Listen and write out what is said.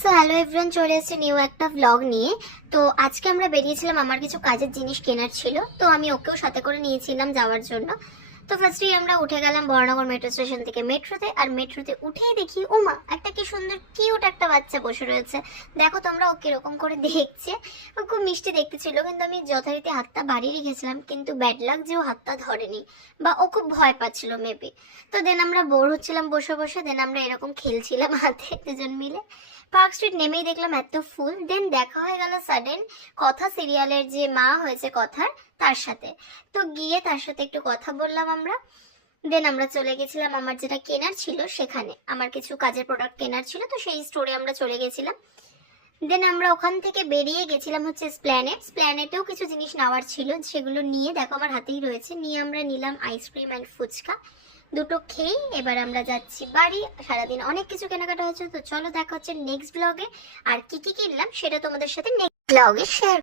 So hello everyone, চলে এসেছে new একটা ব্লগ নিয়ে। তো আজকে আমরা বেরিয়েছিলাম, আমার কিছু কাজের জিনিস কেনার ছিল, তো আমি ওকেও সাথে করে নিয়েছিলাম যাওয়ার জন্য। তো ফার্স্টেই আমরা উঠে গেলাম বড়নগর মেট্রো স্টেশন থেকে মেট্রোতে, আর মেট্রোতে উঠেই দেখি ওমা একটা কি সুন্দর কিউট একটা বাচ্চা বসে রয়েছে। দেখো তোমরা ও কিরকম করে দেখছে, ও খুব মিষ্টি দেখতে ছিল, কিন্তু আমি যথারীতি হাতটা বাড়িয়ে রেখেছিলাম, কিন্তু ব্যাড লাক যে ও হাতটা ধরেনি, বা ও খুব ভয় পাচ্ছিল মেবি। তো দেন আমরা বোর হচ্ছিলাম বসে বসে, দেন আমরা এরকম খেলছিলাম হাতে দুজন মিলে। পার্ক স্ট্রিট নেমেই দেখলাম এত ফুল, দেন দেখা হয়ে গেল সাডেন কথা সিরিয়ালের যে মা হয়েছে কথার, তার সাথে। তো গিয়ে তার সাথে একটু কথা বললাম আমরা। দেন আমরা চলে গেছিলাম আমার যেটা কেনার ছিল সেখানে, আমার কিছু কাজের প্রোডাক্ট কেনার ছিল, তো সেই স্টোরে আমরা চলে গেছিলাম। দেন আমরা ওখান থেকে বেরিয়ে গেছিলাম হচ্ছে স্প্ল্যানেটেও কিছু জিনিস নেওয়ার ছিল, সেগুলো নিয়ে দেখো আমার হাতেই রয়েছে, নিয়ে আমরা নিলাম আইসক্রিম অ্যান্ড ফুচকা দুটো খেয়ে এবার আমরা যাচ্ছি বাড়ি। সারাদিন অনেক কিছু কেনাকাটা হয়েছে, তো চলো দেখা হচ্ছে নেক্সট ব্লগে। আর কি কি কিনলাম সেটা তোমাদের সাথে নেক্সট ব্লগে শেয়ার